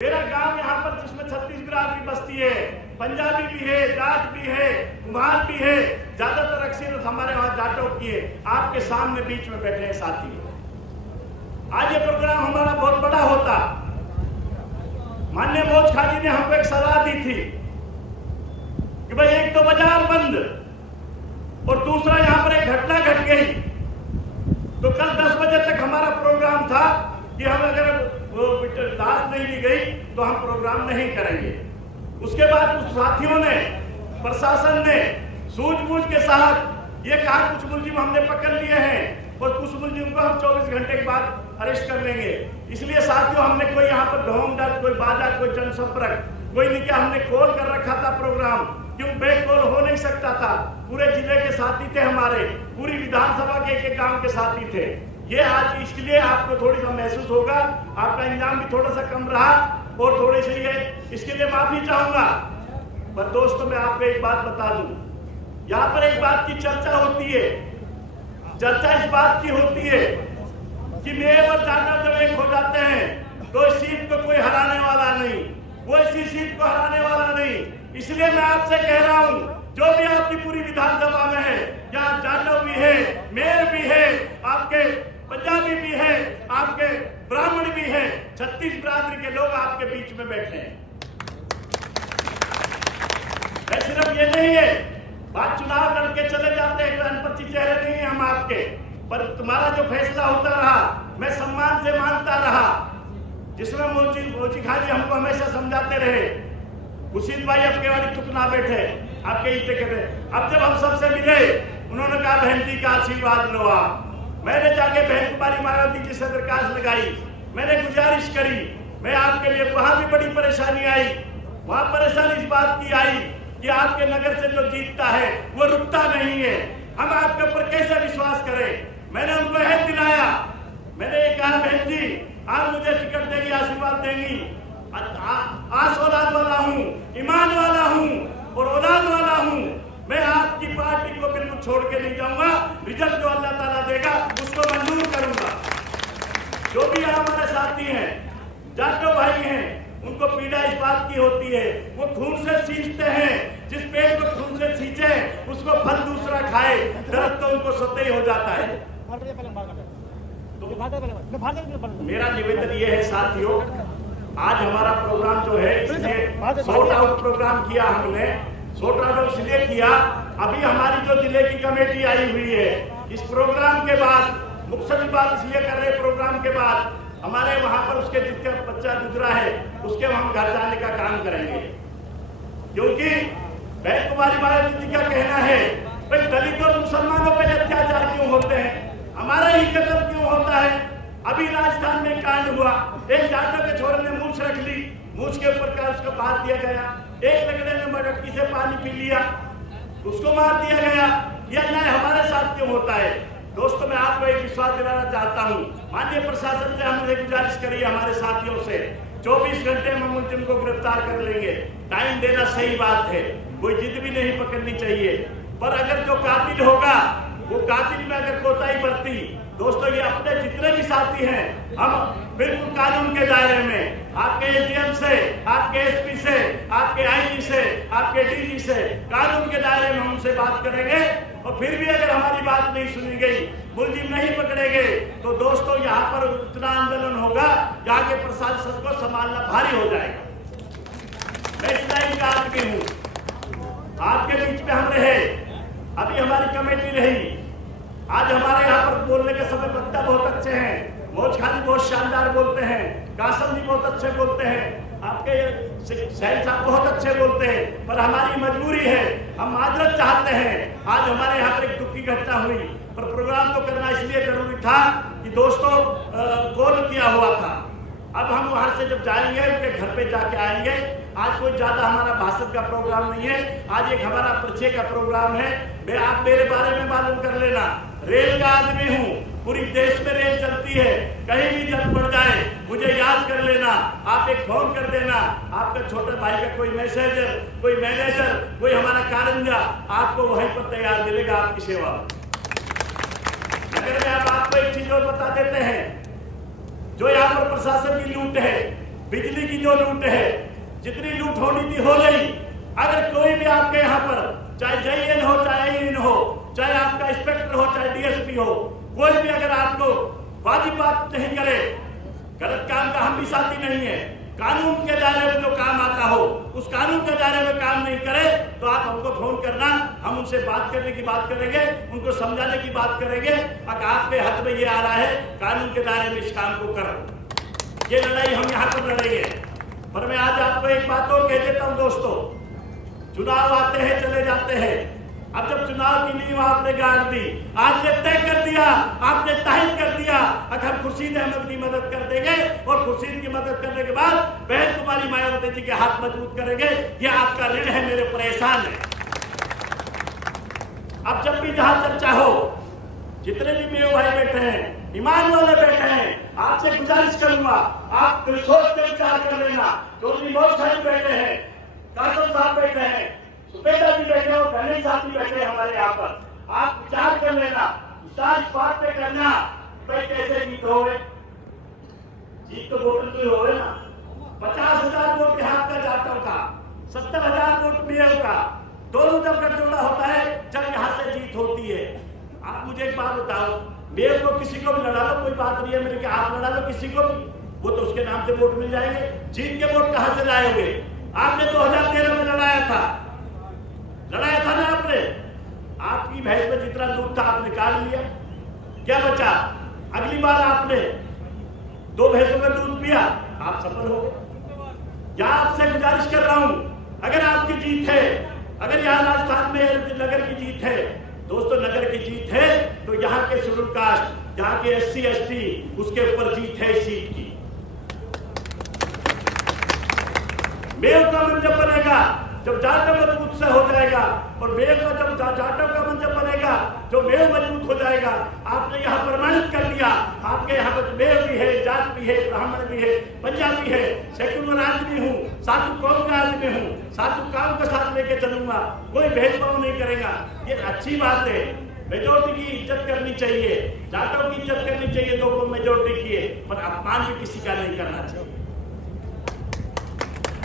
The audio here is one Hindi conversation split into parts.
मेरा गांव यहाँ पर जिसमें 36 बिरादरी बस्ती है, पंजाबी भी है, जाट भी है, कुम्हार भी है, ज्यादातर अक्सर हमारे वहाँ जाटों की है। आपके सामने बीच में बैठे हैं साथी। आज ये प्रोग्राम हमारा बहुत बड़ा होता। माननीय मोज खाजी ने हमको एक सलाह दी थी कि भाई एक तो बाजार बंद और दूसरा यहाँ पर एक घटना घट गई। तो कल 10 बजे तक हमारा प्रोग्राम था कि हम अगर वो लाश नहीं ली गई तो हम प्रोग्राम नहीं करेंगे। उसके बाद कुछ साथियों ने, प्रशासन ने सूझबूझ के साथ ये कहा कुछ मुलजिम हमने पकड़ लिए हैं और कुछ मुलजिम को हम 24 घंटे के बाद अरेस्ट कर लेंगे। इसलिए साथियों हमने कोई यहाँ पर ढोंग डाल, कोई बाजा, कोई जनसंपर्क, कोई नहीं, क्या हमने कॉल कर रखा था प्रोग्राम, क्यों बैक कॉल हो नहीं सकता था। पूरे जिले के साथी थे हमारे, पूरी विधानसभा के एक गांव के साथी थे। ये आज इसके लिए आपको थोड़ी सा महसूस होगा, आपका इंजाम भी थोड़ा सा कम रहा और थोड़ी सी है, इसके लिए माफी चाहूंगा। पर दोस्तों मैं आपको एक बात बता दूं, यहाँ पर एक बात की चर्चा होती है। चर्चा इस बात की होती है कि मेयर और चार्टर जब एक हो जाते हैं तो इस सीट को कोई हराने वाला नहीं, वो इसी सीट को हराने वाला नहीं। इसलिए मैं आपसे कह रहा हूं, जो भी आपकी पूरी विधानसभा में है, यहाँ जाटव भी है, मेयर भी है, आपके पंजाबी भी है, आपके ब्राह्मण भी है, 36 बिरादरी के लोग आपके बीच में बैठे हैं। सिर्फ ये नहीं है बात चुनाव लड़के चले जाते हैं, अनपरिचित चेहरे नहीं है हम आपके, पर तुम्हारा जो फैसला होता रहा मैं सम्मान से मानता रहा। जिसमें मोची खाजी हमको हमेशा समझाते रहे, खुशीद भाई आपके वाली तुक ना बैठे, आपके ईटे के थे। अब जब हम सबसे मिले उन्होंने कहा बहन जी का आशीर्वाद लो आप। मैंने जाके बहन कुमारी मायावती जी से दरखास्त लगाई, मैंने गुजारिश करी, मैं आपके लिए, वहां भी बड़ी परेशानी आई। वहां परेशानी इस बात की आई कि आपके नगर से जो जीतता है वो रुकता नहीं है, हम आपके ऊपर कैसे विश्वास करें। मैंने उनको अहद दिलाया, मैंने ये कहा बहन जी आप मुझे टिकट देंगी, आशीर्वाद देंगी, आस औलाद वाला हूँ, ईमान वाला हूँ और औलाद वाला हूँ, मैं आपकी पार्टी को बिल्कुल छोड़ के नहीं जाऊंगा। रिजल्ट जो अल्लाह ताला देगा उसको मंजूर करूंगा। जो भी हमारे साथी हैं, जाटो भाई हैं, उनको पीड़ा इस बात की होती है, वो खून से सींचते हैं, जिस पेड़ को खून से सींचे उसको फल दूसरा खाए, दर्द तो उनको स्वतः ही हो जाता है। तो मेरा निवेदन ये है साथियों, आज हमारा प्रोग्राम जो है इसलिए सॉर्ट आउट प्रोग्राम किया हमने, सॉर्ट आउट इसलिए किया, अभी हमारी जो जिले की कमेटी आई हुई है, इस प्रोग्राम के बाद मुख्य बात इसलिए कर रहे प्रोग्राम के बाद हमारे वहां पर उसके जिसका बच्चा गुजरा है उसके हम घर जाने का काम करेंगे। क्योंकि बहन कुमारी मायावती जी का कहना है भाई दलित और मुसलमानों पर अत्याचार क्यों होते हैं, हमारा ही कत्ल क्यों होता है। अभी राजस्थान में कांड हुआ, एक जाटों के छोरे ने मूछ रख ली, मूछ के ऊपर का उसको मार दिया गया, एक लकड़े ने मटकी से पानी पी लिया, उसको मार दिया गया। यह न्याय हमारे साथ क्यों होता है। दोस्तों मैं आपको एक विश्वास दिलाना चाहता हूँ, माननीय प्रशासन से हमने गुजारिश करी हमारे साथियों से, 24 घंटे में मुलजिम को गिरफ्तार कर लेंगे। टाइम देना सही बात है, कोई जिद भी नहीं पकड़नी चाहिए, पर अगर जो कातिल होगा वो कातिल में अगर कोताही बरती, दोस्तों ये अपने जितने भी साथी हैं हम बिल्कुल कानून के दायरे में, आपके एसडीएम से, आपके एसपी से, आपके आईजी से, आपके डीजी से, कानून के दायरे में उनसे बात करेंगे। और फिर भी अगर हमारी बात नहीं सुनी गई, मुलजिम नहीं पकड़े गए, तो दोस्तों यहाँ पर इतना आंदोलन होगा यहाँ के प्रशासन को संभालना भारी हो जाएगा। मैं इस लाइन का आदमी हूँ, आपके बीच में हम रहे, अभी हमारी कमेटी रही, आज हमारे यहाँ पर बोलने के समय वक्ता बहुत अच्छे हैं, मोज खाजी बहुत शानदार बोलते हैं, कासम जी बहुत अच्छे बोलते हैं, आपके सैन साहब बहुत अच्छे बोलते हैं, पर हमारी मजबूरी है, हम माजरत चाहते हैं। आज हमारे यहाँ पर एक दुख की घटना हुई, पर प्रोग्राम तो करना इसलिए जरूरी था कि दोस्तों कॉल किया हुआ था। अब हम वहां से जब जाएंगे उनके घर पे जाके आएंगे। आज कोई ज्यादा हमारा भाषण का प्रोग्राम नहीं है, आज एक हमारा परिचय का प्रोग्राम है। आप मेरे बारे में मालूम कर लेना, रेल का आदमी हूँ, पूरी देश में रेल चलती है, कहीं भी जब पड़ जाए मुझे याद कर लेना, आप एक फोन कर देना, आपका छोटे भाई का कोई मैसेजर, कोई मैनेजर, कोई हमारा कारंजा आपको वहीं पर तैयार मिलेगा आपकी सेवा। अगर मैं आपको एक चीज और बता देते हैं, जो यहाँ पर प्रशासन की लूट है, बिजली की जो लूट है, जितनी लूट होनी थी हो गई। अगर कोई भी आपके यहाँ पर चाहे JN हो, चाहे IN हो, चाहे आपका इंस्पेक्टर हो, चाहे DSP हो, कोई भी अगर आपको वाजिब बात नहीं करे, गलत काम का हम भी साथी नहीं है, कानून के दायरे में जो काम आता हो उस कानून के दायरे में काम नहीं करे तो आप हमको फोन करना, हम उनसे बात करने की बात करेंगे, उनको समझाने की बात करेंगे। अगर आपके हाथ में ये आ रहा है कानून के दायरे में इस काम को करो, ये लड़ाई हम यहाँ पर लड़ेंगे। पर मैं आज आपको एक बात और कह देता हूँ दोस्तों, चुनाव आते हैं चले जाते हैं। अब जब चुनाव की नींव आपने गाड़ दी, आपने तय कर दिया, आपने ताहिद कर दिया अगर हम खुर्शीद अहमद की मदद कर देंगे और खुर्शीद की मदद करने के बाद बहन कुमारी मायावती जी के हाथ मजबूत करेंगे, ये आपका ऋण है, मेरे पर एहसान है। अब जब भी जहां चर्चा हो, जितने भी मेरे भाई बैठे हैं, ईमान वाले बैठे हैं, आपसे गुजारिश करूंगा आप सोच कर विचार कर लेना। चौधरी मौज साहब बैठे हैं, कासम साहब बैठे हैं, सुपेदा भी बैठे हो, गणेश साहब भी बैठे हैं हमारे यहाँ पर। आप विचार कर लेना, विचार इस बात पे करना भाई कैसे जीत होगे। जीत तो वोटर से होवे ना, 50,000 वोट हाथ का जाटों का, 70,000 वोट मेयर का, दोनों जब गठजोड़ा होता है जब यहाँ से जीत होती है। आप मुझे एक बात बताओ, मेयर को किसी को भी लड़ा लो, कोई बात नहीं है मेरे, आप लड़ा लो किसी को भी, वो तो उसके नाम से वोट मिल जाएंगे। जीत के वोट कहां से लाएंगे? आपने 2013 में लड़ाया था ना आपने, आपकी भैंस में जितना दूध था आपने काट लिया, क्या बचा? अगली बार आपने 2 भैंसों का दूध पिया, आप सफल हो गए। यहाँ आपसे गुजारिश कर रहा हूं, अगर आपकी जीत है, अगर यहाँ राजस्थान में नगर की जीत है दोस्तों, नगर की जीत है तो यहाँ के शेड्यूल कास्ट, यहाँ के SC ST उसके ऊपर जीत है इस सीट की। मेयर का मन जब बनेगा, जब जाटव मजबूत से हो जाएगा, और मेयर का जब जाटव का मन जब बनेगा, जो मेयर मजबूत हो जाएगा। आपने यहाँ प्रमाणित कर दिया, आपके यहाँ पर मेयर भी है, जाट भी है, ब्राह्मण भी है, पंजाबी है, सेकुलर आदमी हूँ, साधु कौम का आदमी हूँ, साधु काम के साथ लेके चलूंगा, कोई भेदभाव नहीं करेगा। ये अच्छी बात है, मेजोरिटी की इज्जत करनी चाहिए, जाटव की इज्जत करनी चाहिए, 2 को मेजोरिटी की है, पर अपमान भी किसी का नहीं करना चाहिए।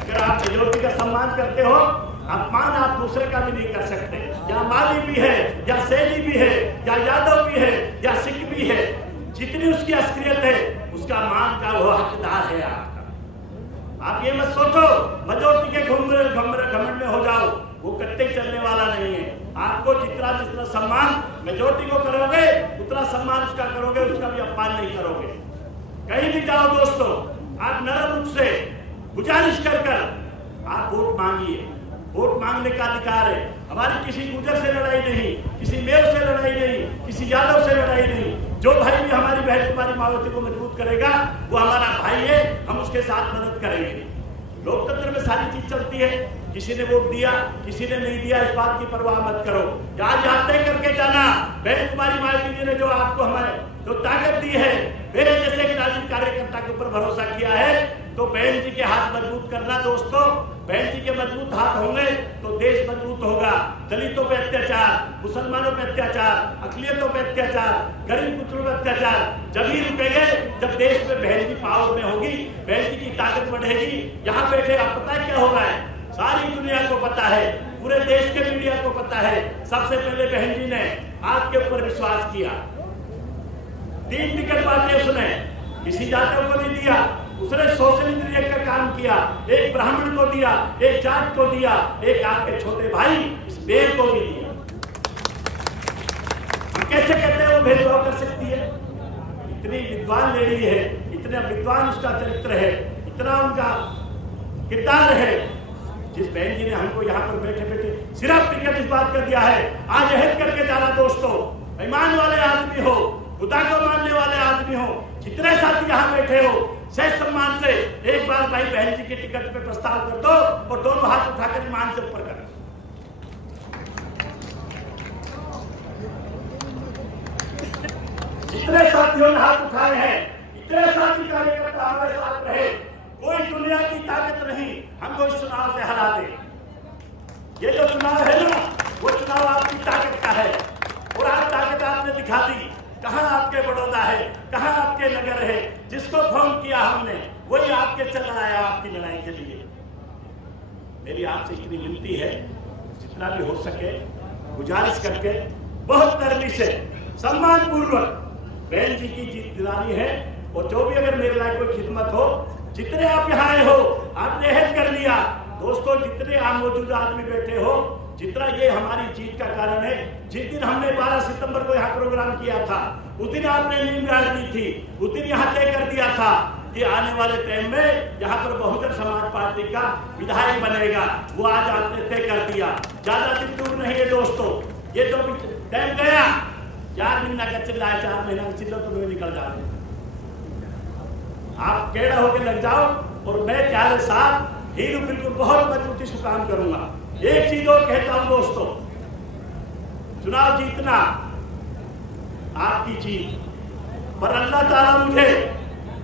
अगर आप मेजोरिटी का सम्मान करते हो, अपमान आप दूसरे का भी नहीं कर सकते। या माली भी है, या सैनी भी है, या यादव भी है, या सिख भी है, जितनी उसकी असलियत है उसका मान का वो हकदार है आपका। आप ये मत सोचो मेजोरिटी के घमंड में हो जाओ, वो कत्ते चलने वाला नहीं है। आपको जितना सम्मान मेजोरिटी को करोगे उतना सम्मान उसका करोगे, उसका भी अपमान नहीं करोगे। कहीं भी जाओ दोस्तों, आप नरम रूप से गुजारिश कर आप वोट मांगिए, वोट मांगने का अधिकार है। हमारी किसी गुजर से लड़ाई नहीं, किसी मेयर से लड़ाई नहीं, किसी यादव से लड़ाई नहीं। जो भाई भी हमारी बहन कुमारी मायावती को मजबूत करेगा वो हमारा भाई है, हम उसके साथ मदद करेंगे। लोकतंत्र में सारी चीज चलती है, किसी ने वोट दिया, किसी ने नहीं दिया, इस बात की परवाह मत करो। आज आप तय करके जाना, बहन कुमारी मायावती जी ने जो आपको हमारे जो ताकत दी है, मेरे जैसे एक राजनीतिक कार्यकर्ता के ऊपर भरोसा किया है, तो बहन जी के हाथ मजबूत करना दोस्तों। बहन जी के मजबूत हाथ होंगे तो देश मजबूत होगा। दलितों पे अत्याचार, मुसलमानों पे अत्याचार, अकलियतों पे अत्याचार, गरीब पुत्रों पे अत्याचार जब ही रुकेंगे जब देश में बहन जी पावर में होगी, बहन जी की ताकत बढ़ेगी। यहाँ बैठे आप पता है क्या हो रहा है, सारी दुनिया को पता है, पूरे देश के मीडिया को पता है। सबसे पहले बहन जी ने आपके ऊपर विश्वास किया, 3 टिकट बांटे उसने, किसी जाटव को नहीं दिया, उसने सोशल इंजीनियर का काम किया, एक ब्राह्मण को दिया, एक जाट को दिया, एक आपके छोटे भाई इस बेर को भी दिया। कैसे कहते हैं वो भेदभाव कर सकती है? इतनी विद्वान लेडी है, इतना विद्वान उसका चरित्र है, इतना उनका किरदार है। जिस बहन जी ने हमको यहाँ पर बैठे बैठे सिर्फ टिकट इस बात कर दिया है, आज अहद करके जाना दोस्तों, ईमान वाले आदमी हो, खुदा को मानने वाले आदमी हो, जितने साथी यहाँ बैठे हो, सह सम्मान से एक बार भाई बहन जी के टिकट पे प्रस्ताव कर दो और दोनों हाथ उठाकर ईमान से ऊपर कर। जितने साथियों ने हाथ उठाए हैं, इतने साथी कार्यकर्ता हमारे साथ रहे, कोई दुनिया की ताकत नहीं हमको इस चुनाव से हरा दे। ये जो चुनाव है ना, वो चुनाव आपकी ताकत का है, और आज ताकत आपने दिखा दी। कहाँ आपके बड़ौदा है, कहाँ आपके नगर है? जिसको फोन किया हमने वही आपके चला आया आपकी लड़ाई के लिए। मेरी आपसे इतनी विनती है, जितना भी हो सके गुजारिश करके बहुत नरमी से सम्मान पूर्वक बहन जी की जीत दिलानी है। और जो भी अगर मेरे लायक कोई खिदमत हो, जितने आप यहाँ आए हो, आपने हेल्प कर लिया दोस्तों, जितने आप मौजूदा आदमी बैठे हो, जितना ये हमारी जीत का कारण है। जिस दिन हमने 12 सितंबर को यहाँ प्रोग्राम किया था, उस दिन आपने नींद गाड़ दी थी, उस दिन यहाँ तय कर दिया था कि आने वाले टाइम में यहाँ पर बहुजन समाज पार्टी का विधायक बनेगा। वो आज आपने तय कर दिया। ज्यादा दिन दूर नहीं है दोस्तों, ये तो टाइम गया। 4 महीना का चिल्ला है, 4 महीना का चिल्ला तो निकल जाए। आप केड़ा होके लग जाओ और मैं तुम्हारे साथ हीरू बिल्कुल बहुत मजबूती से काम करूंगा। एक चीज और कहता हूं दोस्तों, चुनाव जीतना आपकी जीत, पर अल्लाह ताला मुझे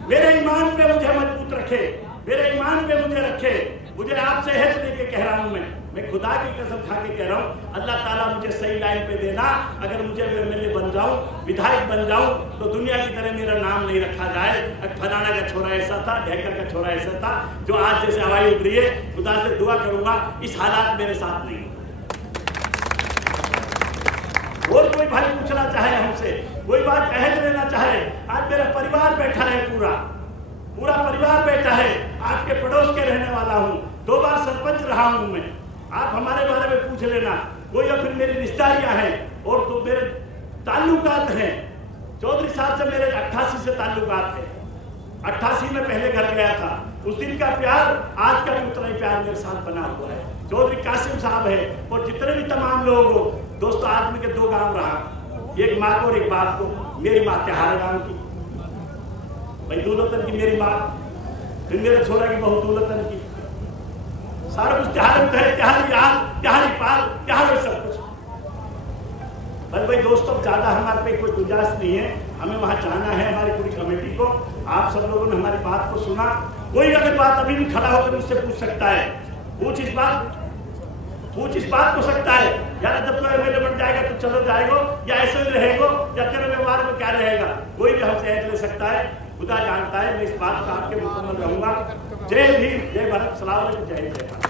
मेरे ईमान पे मुझे मजबूत रखे, मेरे ईमान पे मुझे रखे। मुझे आपसे है लेके कह रहा हूं, मैं खुदा की कसम खा के कह रहा हूं, अल्लाह ताला मुझे सही लाइन पे देना। अगर मुझे एमएलए बन जाऊं, विधायक बन जाऊं, तो दुनिया की तरह मेरा नाम नहीं रखा जाए, फलाना का छोरा ऐसा था, ढेकर का छोरा ऐसा था, जो आज जैसे हवाई उतरी है। खुदा से दुआ करूंगा इस हालात मेरे साथ नहीं। और कोई भाई पूछना चाहे हमसे, कोई बात कह लेना चाहे, आज मेरा परिवार बैठा है, पूरा परिवार बैठा है, आपके पड़ोस के रहने वाला हूँ, 2 बार सरपंच रहा हूँ मैं। आप हमारे बारे में पूछ लेना, कोई या फिर मेरी रिश्तेदारियां हैं और तो मेरे ताल्लुकात हैं। चौधरी साहब से मेरे 88 से ताल्लुकात है। 88 में पहले घर गया था, उस दिन का प्यार आज का भी उतना ही प्यार मेरे साथ बना हुआ है। चौधरी कासिम साहब है और जितने भी तमाम लोग हो दोस्तों, आदमी के 2 गांव रहा, एक माँ को और एक बाप को। मेरी माँ त्याहार गांव की, भाई दौलतन की मेरी माँ, फिर मेरे छोरा की बहू दौलतन की। सारा कुछ त्याहारी यार, त्याहारी पाल, त्याहारी सब कुछ। बस भाई दोस्तों, ज्यादा हमारे पे कोई गुंजाइश नहीं है, हमें वहां जाना है हमारी पूरी कमेटी को। आप सब लोगों ने हमारी बात को सुना। कोई अगर बात अभी भी खड़ा होकर मुझसे पूछ सकता है, पूछ इस बात को सकता है, यार जब तो एमएलए बन जाएगा तो चलो जाएगा, या ऐसे ही रहेगा, या तेरे व्यवहार में क्या रहेगा, कोई भी हमसे ऐड ले सकता है। खुदा जानता है, मैं इस बात का आपके मुकम्मल रहूंगा। जय भीम, जय भारत, सलाम अलैकुम, जय हिंद, जय भारत।